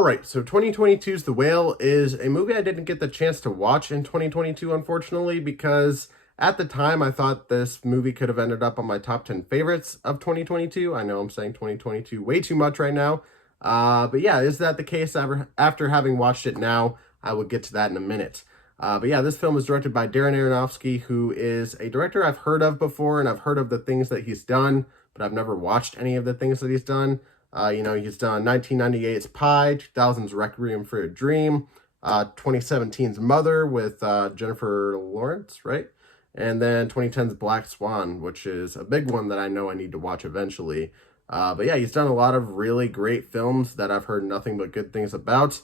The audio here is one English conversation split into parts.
All right, so 2022's The Whale is a movie I didn't get the chance to watch in 2022, unfortunately, because at the time I thought this movie could have ended up on my top 10 favorites of 2022. I know I'm saying 2022 way too much right now. But yeah, is that the case after having watched it now? I will get to that in a minute. But yeah, this film is directed by Darren Aronofsky, who is a director I've heard of before, and I've heard of the things that he's done, but I've never watched any of the things that he's done. He's done 1998's Pi, 2000's Requiem for a Dream, 2017's Mother with Jennifer Lawrence, right? And then 2010's Black Swan, which is a big one that I know I need to watch eventually. But yeah, he's done a lot of really great films that I've heard nothing but good things about.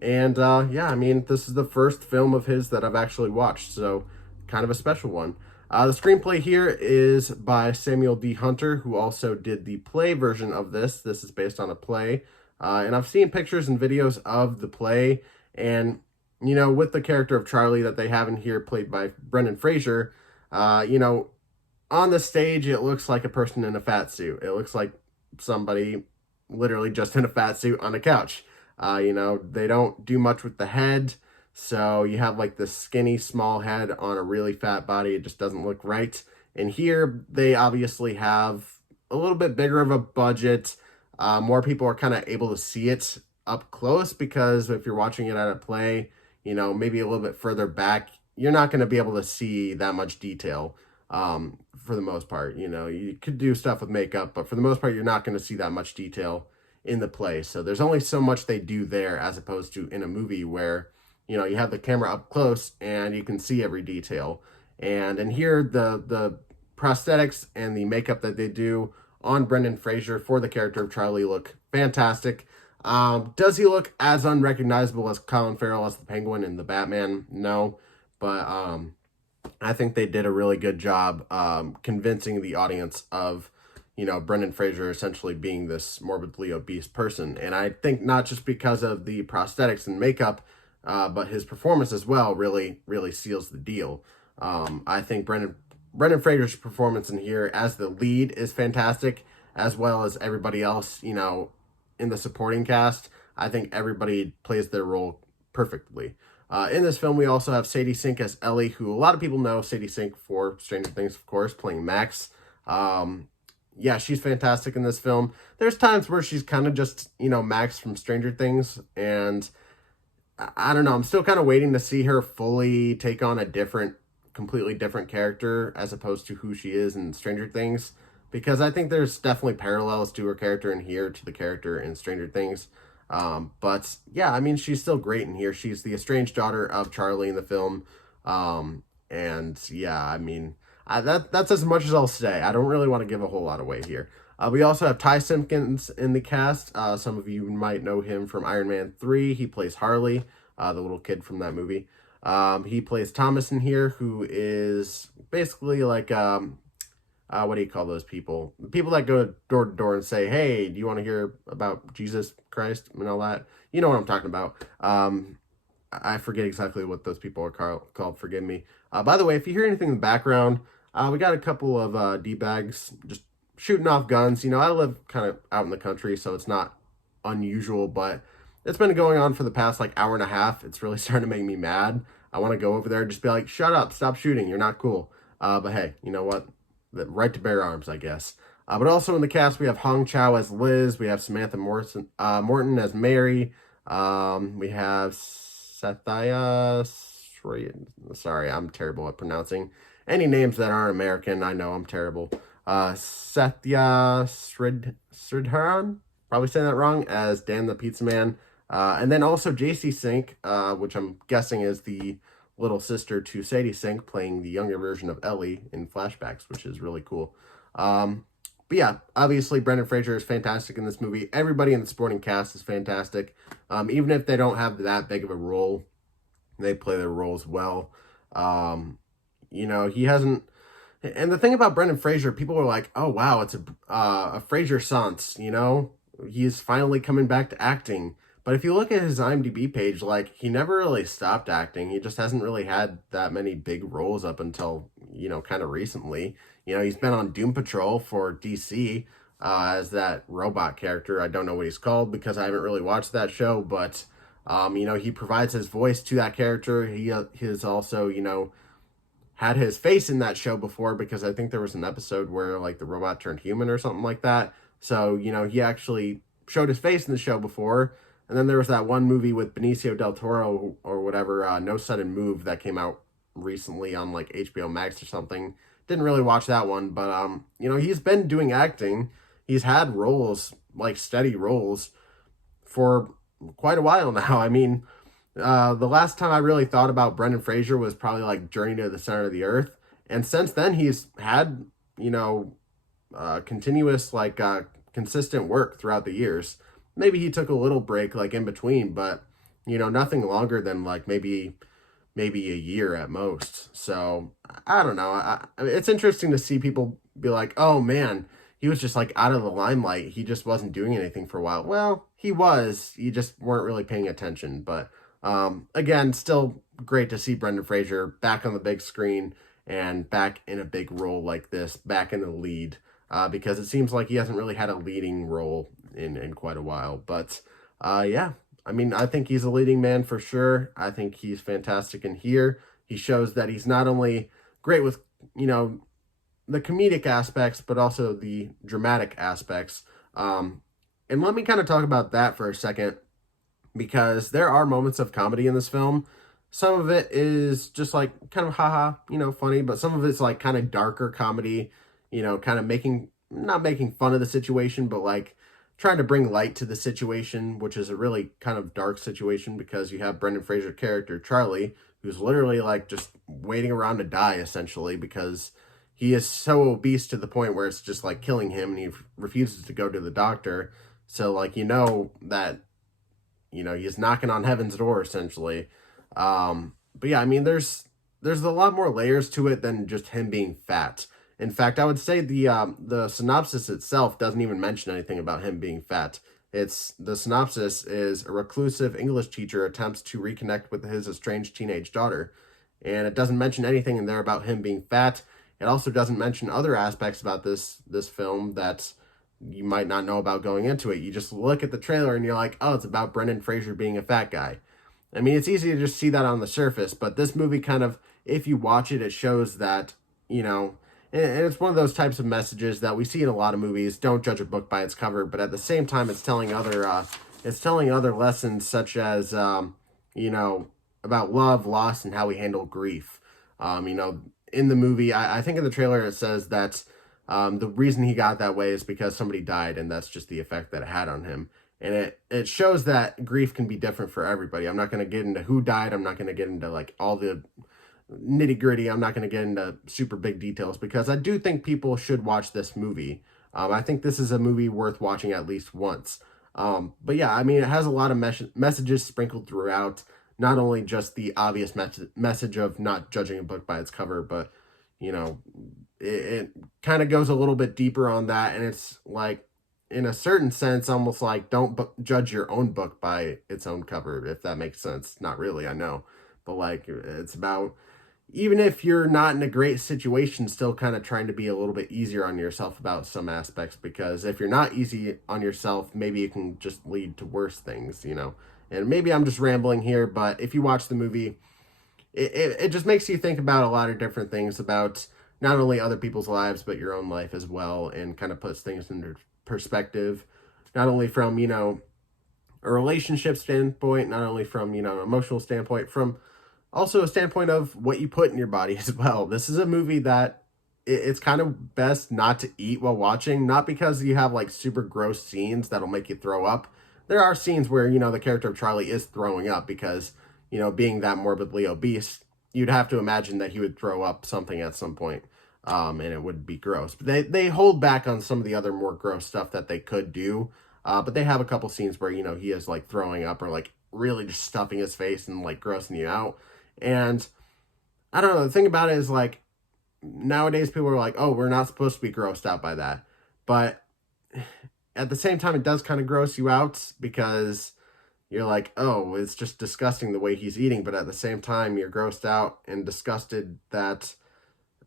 And yeah, I mean, this is the first film of his that I've actually watched, so kind of a special one. The screenplay here is by Samuel D. Hunter, who also did the play version of this. This is based on a play. And I've seen pictures and videos of the play. And, with the character of Charlie that they have in here, played by Brendan Fraser, on the stage, it looks like a person in a fat suit. It looks like somebody literally just in a fat suit on a couch. They don't do much with the head. So you have like this skinny, small head on a really fat body. It just doesn't look right. And here they obviously have a little bit bigger of a budget. More people are kind of able to see it up close, because if you're watching it at a play, maybe a little bit further back, you're not going to be able to see that much detail for the most part. You could do stuff with makeup, but for the most part, you're not going to see that much detail in the play. So there's only so much they do there, as opposed to in a movie where you have the camera up close and you can see every detail. And in here, the prosthetics and the makeup that they do on Brendan Fraser for the character of Charlie look fantastic. Does he look as unrecognizable as Colin Farrell as the Penguin in the Batman? No. But I think they did a really good job convincing the audience of Brendan Fraser essentially being this morbidly obese person. And I think not just because of the prosthetics and makeup, but his performance as well really, really seals the deal. I think Brendan Fraser's performance in here as the lead is fantastic, as well as everybody else, in the supporting cast. I think everybody plays their role perfectly. In this film, we also have Sadie Sink as Ellie, who a lot of people know Sadie Sink for Stranger Things, of course, playing Max. Yeah, she's fantastic in this film. There's times where she's kind of just, Max from Stranger Things, and I don't know, I'm still kind of waiting to see her fully take on a completely different character as opposed to who she is in Stranger Things, because I think there's definitely parallels to her character in here to the character in Stranger Things. But yeah, I mean, she's still great in here. She's the estranged daughter of Charlie in the film. And yeah, I mean, that's as much as I'll say. I don't really want to give a whole lot away here. We also have Ty Simpkins in the cast. Some of you might know him from Iron Man 3. He plays Harley, the little kid from that movie. He plays Thomas in here, who is basically like, what do you call those people? The people that go door to door and say, hey, do you want to hear about Jesus Christ and all that? You know what I'm talking about. I forget exactly what those people are called. Forgive me. By the way, if you hear anything in the background, we got a couple of D-bags just shooting off guns. I live kind of out in the country, so it's not unusual, but it's been going on for the past hour and a half. It's really starting to make me mad. I want to go over there and just be like, shut up, stop shooting, you're not cool. But hey, you know what? The right to bear arms, I guess. But also in the cast, we have Hong Chow as Liz. We have Samantha Morton as Mary. We have Sathya... Sorry, I'm terrible at pronouncing any names that aren't American. I know I'm terrible. Sathya Sridharan, probably saying that wrong, as Dan the Pizza Man. And then also JC Sink, which I'm guessing is the little sister to Sadie Sink, playing the younger version of Ellie in flashbacks, which is really cool. But yeah, obviously Brendan Fraser is fantastic in this movie. Everybody in the supporting cast is fantastic. Even if they don't have that big of a role, they play their roles well. He hasn't... And the thing about Brendan Fraser, people are like, oh, wow, it's a Fraser-sance, He's finally coming back to acting. But if you look at his IMDb page, he never really stopped acting. He just hasn't really had that many big roles up until, kind of recently. He's been on Doom Patrol for DC. as that robot character. I don't know what he's called because I haven't really watched that show, but he provides his voice to that character. He has also, had his face in that show before because I think there was an episode where like the robot turned human or something like that. So, he actually showed his face in the show before. And then there was that one movie with Benicio del Toro or whatever, No Sudden Move, that came out recently on like HBO Max or something. Didn't really watch that one, but he's been doing acting. He's had roles, like steady roles, for quite a while now. I mean, the last time I really thought about Brendan Fraser was probably like Journey to the Center of the Earth, and since then he's had continuous consistent work throughout the years. Maybe he took a little break like in between, but nothing longer than like maybe a year at most. So I don't know. It's interesting to see people be like, oh man, he was just like out of the limelight. He just wasn't doing anything for a while. Well, he was. You just weren't really paying attention. But again, still great to see Brendan Fraser back on the big screen and back in a big role like this, back in the lead, because it seems like he hasn't really had a leading role in quite a while. But yeah, I mean, I think he's a leading man for sure. I think he's fantastic in here. He shows that he's not only great with, the comedic aspects, but also the dramatic aspects. And let me kind of talk about that for a second, because there are moments of comedy in this film. Some of it is just like kind of haha, funny, but some of it's like kind of darker comedy, kind of not making fun of the situation, but like trying to bring light to the situation, which is a really kind of dark situation because you have Brendan Fraser character Charlie, who's literally like just waiting around to die essentially because he is so obese to the point where it's just like killing him, and he refuses to go to the doctor. So like that he's knocking on heaven's door essentially. But yeah, I mean there's a lot more layers to it than just him being fat. In fact, I would say the synopsis itself doesn't even mention anything about him being fat. The synopsis is a reclusive English teacher attempts to reconnect with his estranged teenage daughter. And it doesn't mention anything in there about him being fat. It also doesn't mention other aspects about this film that you might not know about going into it. You just look at the trailer and you're like, oh, it's about Brendan Fraser being a fat guy. I mean, it's easy to just see that on the surface, but this movie kind of, if you watch it, it shows that, and it's one of those types of messages that we see in a lot of movies. Don't judge a book by its cover, but at the same time, it's telling other lessons such as, about love, loss, and how we handle grief. In the movie, I think in the trailer it says that the reason he got that way is because somebody died, and that's just the effect that it had on him. And it shows that grief can be different for everybody. I'm not going to get into who died. I'm not going to get into like all the nitty gritty. I'm not going to get into super big details because I do think people should watch this movie. I think this is a movie worth watching at least once. But yeah, I mean, it has a lot of messages sprinkled throughout. Not only just the obvious message of not judging a book by its cover, but it kind of goes a little bit deeper on that, and it's like, in a certain sense, almost like don't judge your own book by its own cover, if that makes sense. Not really, I know. But like, it's about, even if you're not in a great situation, still kind of trying to be a little bit easier on yourself about some aspects, because if you're not easy on yourself, maybe it can just lead to worse things, And maybe I'm just rambling here, but if you watch the movie, it just makes you think about a lot of different things about not only other people's lives, but your own life as well, and kind of puts things into perspective, not only from, a relationship standpoint, not only from, an emotional standpoint, from also a standpoint of what you put in your body as well. This is a movie that it's kind of best not to eat while watching, not because you have like super gross scenes that'll make you throw up. There are scenes where, the character of Charlie is throwing up because, being that morbidly obese, you'd have to imagine that he would throw up something at some point. And it would be gross. But they hold back on some of the other more gross stuff that they could do. But they have a couple scenes where, he is like throwing up or like really just stuffing his face and like grossing you out. And I don't know, the thing about it is like, nowadays people are like, oh, we're not supposed to be grossed out by that. But at the same time, it does kind of gross you out because you're like, oh, it's just disgusting the way he's eating. But at the same time, you're grossed out and disgusted that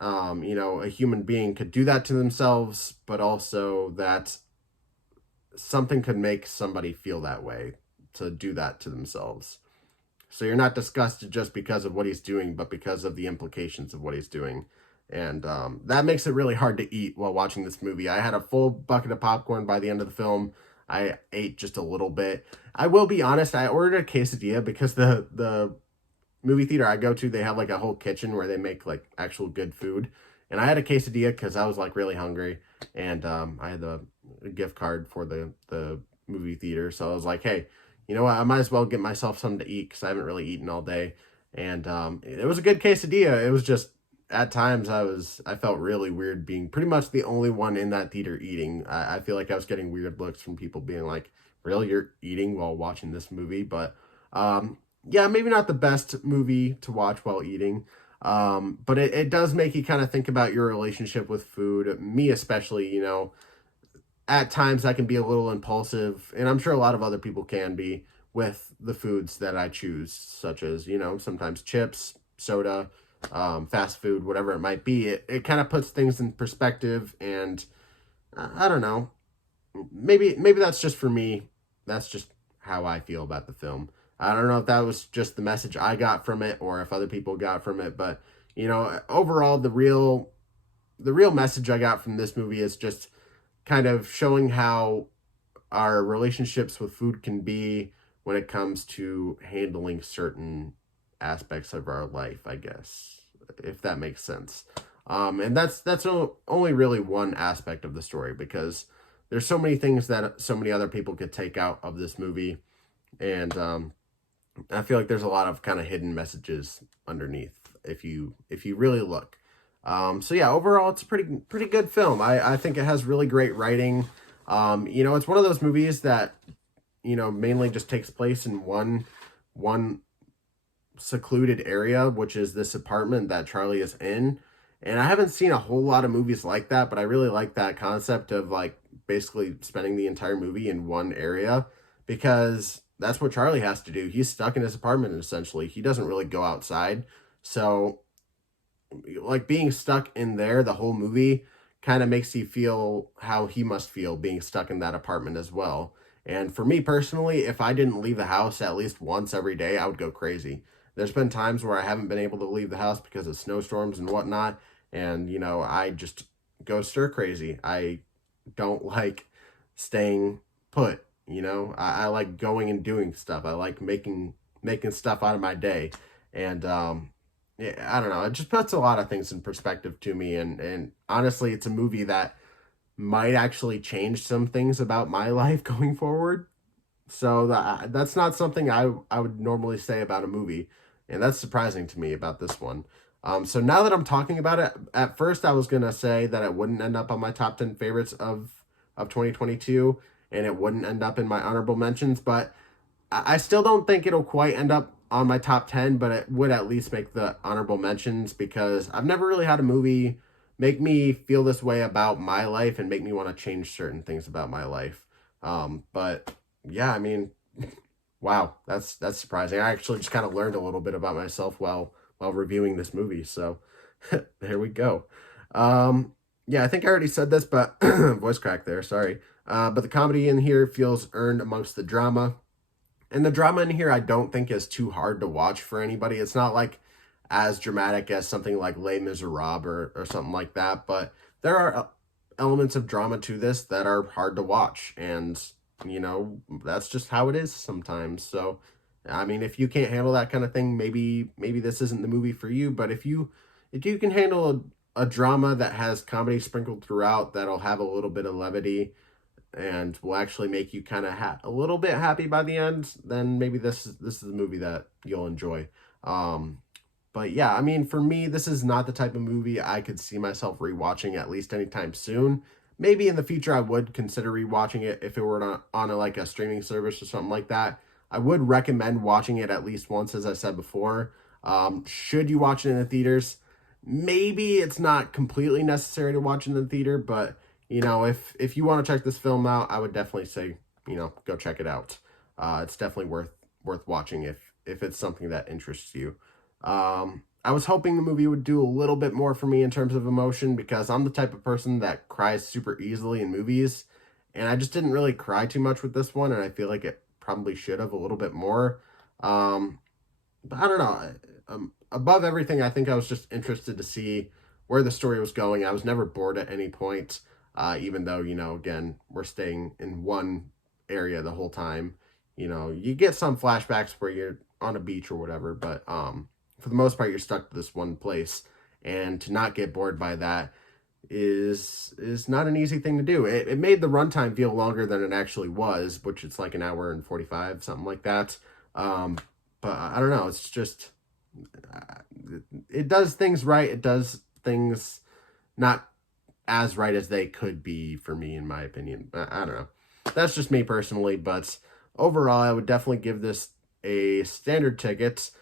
a human being could do that to themselves, but also that something could make somebody feel that way, to do that to themselves. So you're not disgusted just because of what he's doing, but because of the implications of what he's doing. And that makes it really hard to eat while watching this movie. I had a full bucket of popcorn by the end of the film. I ate just a little bit. I will be honest, I ordered a quesadilla because the movie theater I go to, they have like a whole kitchen where they make like actual good food. And I had a quesadilla because I was like really hungry. And I had the gift card for the movie theater. So I was like, hey, you know what? I might as well get myself something to eat because I haven't really eaten all day. And it was a good quesadilla. It was just, at times I felt really weird being pretty much the only one in that theater eating. I feel like I was getting weird looks from people being like, really, you're eating while watching this movie? But yeah, maybe not the best movie to watch while eating. But it does make you kind of think about your relationship with food. Me especially, you know, at times I can be a little impulsive, and I'm sure a lot of other people can be, with the foods that I choose, such as, you know, sometimes chips, soda, fast food, whatever it might be. It kind of puts things in perspective, and I don't know. Maybe that's just for me. That's just how I feel about the film. I don't know if that was just the message I got from it or if other people got from it, but you know, overall the real message I got from this movie is just kind of showing how our relationships with food can be when it comes to handling certain aspects of our life, I guess, if that makes sense. And that's only really one aspect of the story, because there's so many things that so many other people could take out of this movie, and I feel like there's a lot of kind of hidden messages underneath if you really look. So yeah, overall, it's a pretty good film. I think it has really great writing. You know, it's one of those movies that, you know, mainly just takes place in one secluded area, which is this apartment that Charlie is in. And I haven't seen a whole lot of movies like that, but I really like that concept of like basically spending the entire movie in one area, because that's what Charlie has to do. He's stuck in his apartment essentially. He doesn't really go outside. So like being stuck in there the whole movie kind of makes you feel how he must feel being stuck in that apartment as well. And for me personally, if I didn't leave the house at least once every day, I would go crazy. There's been times where I haven't been able to leave the house because of snowstorms and whatnot, and you know, I just go stir crazy. I don't like staying put, you know. I like going and doing stuff. I like making stuff out of my day. And yeah, I don't know. It just puts a lot of things in perspective to me, and honestly, it's a movie that might actually change some things about my life going forward. So that's not something I would normally say about a movie, and that's surprising to me about this one. So now that I'm talking about it, at first I was gonna say that it wouldn't end up on my top 10 favorites of 2022, and it wouldn't end up in my honorable mentions, but I still don't think it'll quite end up on my top 10, but it would at least make the honorable mentions, because I've never really had a movie make me feel this way about my life and make me want to change certain things about my life. But yeah, I mean, wow, that's surprising. I actually just kind of learned a little bit about myself while reviewing this movie. So there we go. Yeah, I think I already said this, but voice crack there, sorry. But the comedy in here feels earned amongst the drama. And the drama in here I don't think is too hard to watch for anybody. It's not like as dramatic as something like Les Miserables or something like that, but there are elements of drama to this that are hard to watch, and you know, that's just how it is sometimes. So I mean, if you can't handle that kind of thing, maybe this isn't the movie for you. But if you can handle a drama that has comedy sprinkled throughout, that'll have a little bit of levity and will actually make you kind of a little bit happy by the end, then maybe this is the movie that you'll enjoy. But yeah, I mean, for me, this is not the type of movie I could see myself rewatching at least anytime soon. Maybe in the future I would consider rewatching it if it were on like a streaming service or something like that. I would recommend watching it at least once, as I said before. Should you watch it in the theaters? Maybe it's not completely necessary to watch in the theater, but you know, if you want to check this film out, I would definitely say, you know, go check it out. It's definitely worth watching if it's something that interests you. I was hoping the movie would do a little bit more for me in terms of emotion, because I'm the type of person that cries super easily in movies, and I just didn't really cry too much with this one, and I feel like it probably should have a little bit more. Um, but I don't know. Above everything, I think I was just interested to see where the story was going. I was never bored at any point, even though, again, we're staying in one area the whole time. You get some flashbacks where you're on a beach or whatever, but for the most part, you're stuck to this one place. And to not get bored by that is not an easy thing to do. It made the runtime feel longer than it actually was, which it's like an hour and 45, something like that. But I don't know. It's just it does things right. It does things not as right as they could be for me, in my opinion. I don't know. That's just me personally, but overall, I would definitely give this a standard ticket.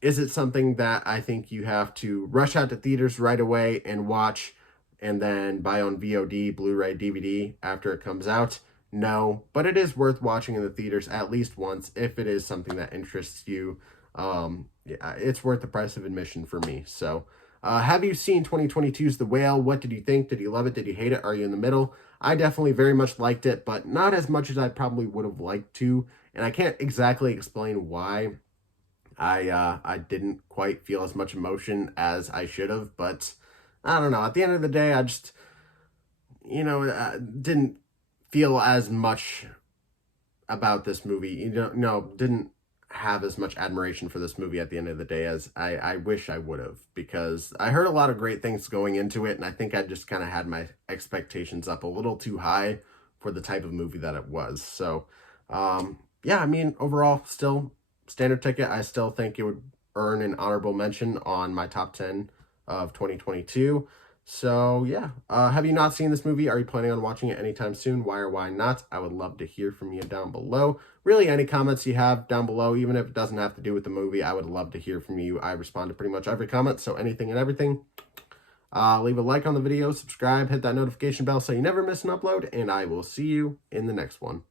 Is it something that I think you have to rush out to theaters right away and watch and then buy on VOD, Blu-ray, DVD after it comes out? No, but it is worth watching in the theaters at least once if it is something that interests you. Yeah, it's worth the price of admission for me. So, have you seen 2022's The Whale? What did you think? Did you love it? Did you hate it? Are you in the middle? I definitely very much liked it, but not as much as I probably would have liked to. And I can't exactly explain why I didn't quite feel as much emotion as I should have, but I don't know. At the end of the day, I just, didn't feel as much about this movie. No, didn't have as much admiration for this movie at the end of the day as I wish I would have, because I heard a lot of great things going into it, and I think I just kind of had my expectations up a little too high for the type of movie that it was. So, yeah, I mean, overall, still standard ticket. I still think it would earn an honorable mention on my top 10 of 2022. So, yeah. Have you not seen this movie? Are you planning on watching it anytime soon? Why or why not? I would love to hear from you down below. Really, any comments you have down below, even if it doesn't have to do with the movie, I would love to hear from you. I respond to pretty much every comment, so anything and everything. Leave a like on the video, subscribe, hit that notification bell so you never miss an upload, and I will see you in the next one.